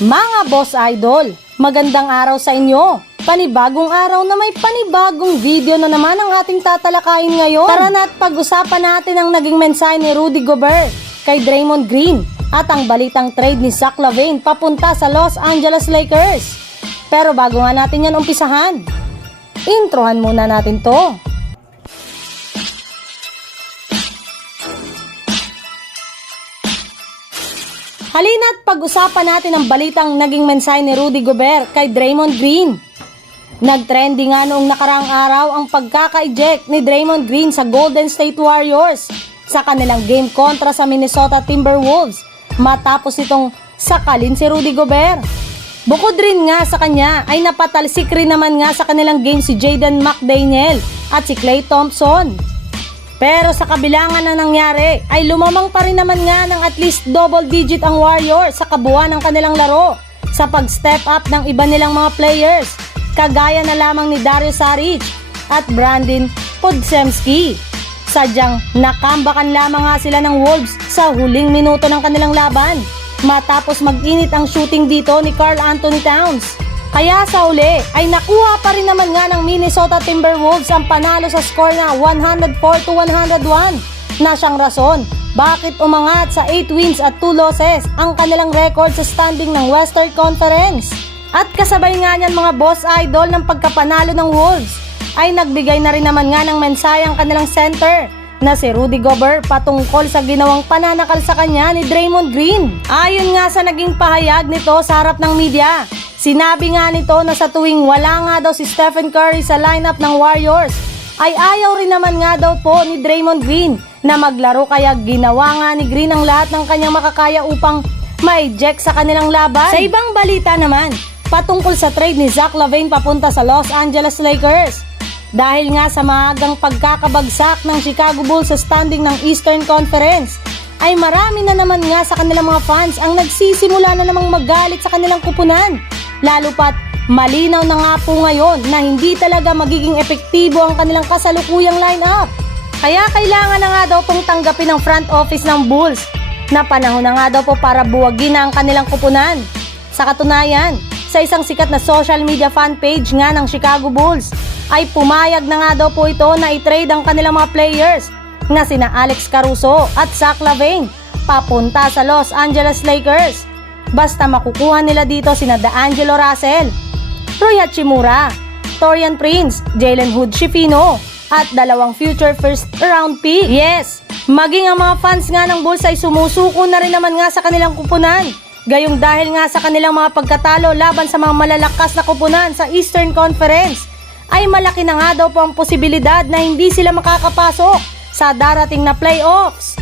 Mga boss idol, magandang araw sa inyo. Panibagong araw na may panibagong video na naman ang ating tatalakayin ngayon. Tara na at pag-usapan natin ang naging mensahe ni Rudy Gobert kay Draymond Green at ang balitang trade ni Zach LaVine papunta sa Los Angeles Lakers. Pero bago nga natin yan umpisahan, introhan muna natin to. Halina't pag-usapan natin ang balitang naging mensahe ni Rudy Gobert kay Draymond Green. Nag-trending nga noong nakaraang araw ang pagkaka-eject ni Draymond Green sa Golden State Warriors sa kanilang game kontra sa Minnesota Timberwolves matapos itong sakalin si Rudy Gobert. Bukod rin nga sa kanya ay napatalsik rin naman nga sa kanilang game si Jaden McDaniel at si Klay Thompson. Pero sa kabilangan na nangyari ay lumamang pa rin naman nga ng at least double digit ang Warriors sa kabuuan ng kanilang laro sa pag-step up ng iba nilang mga players kagaya na lamang ni Dario Saric at Brandon Podziemski. Sadyang nakambakan lamang nga sila ng Wolves sa huling minuto ng kanilang laban matapos mag-init ang shooting dito ni Karl Anthony Towns. Kaya sa uli ay nakuha pa rin naman nga ng Minnesota Timberwolves ang panalo sa score na 104-101 na siyang rason bakit umangat sa 8 wins at 2 losses ang kanilang record sa standing ng Western Conference. At kasabay nga niyan mga boss idol ng pagkapanalo ng Wolves ay nagbigay na rin naman nga ng mensahe ang kanilang center na si Rudy Gobert patungkol sa ginawang pananakal sa kanya ni Draymond Green. Ayon nga sa naging pahayag nito sa harap ng media, sinabi nga nito na sa tuwing wala nga daw si Stephen Curry sa lineup ng Warriors, ay ayaw rin naman nga daw po ni Draymond Green na maglaro kaya ginawa nga ni Green ang lahat ng kanyang makakaya upang ma-eject sa kanilang laban. Sa ibang balita naman, patungkol sa trade ni Zach LaVine papunta sa Los Angeles Lakers. Dahil nga sa maagang pagkakabagsak ng Chicago Bulls sa standing ng Eastern Conference, ay marami na naman nga sa kanilang mga fans ang nagsisimula na namang magalit sa kanilang kupunan. Lalo pat malinaw na nga po ngayon na hindi talaga magiging epektibo ang kanilang kasalukuyang lineup. Kaya kailangan na nga daw pong tanggapin ng front office ng Bulls na panahon na nga daw po para buwagin na ang kanilang kupunan. Sa katunayan, sa isang sikat na social media fan page nga ng Chicago Bulls, ay pumayag na nga daw po ito na i-trade ang kanilang mga players na sina Alex Caruso at Zach LaVine papunta sa Los Angeles Lakers. Basta makukuha nila dito sina D'Angelo Russell, Rui Hachimura, Taurean Prince, Jalen Hood-Schifino at dalawang future first round pick. Yes, maging ang mga fans nga ng Bulls ay sumusuko na rin naman nga sa kanilang kupunan. Gayong dahil nga sa kanilang mga pagkatalo laban sa mga malalakas na kupunan sa Eastern Conference, ay malaki na nga daw po ang posibilidad na hindi sila makakapasok sa darating na playoffs.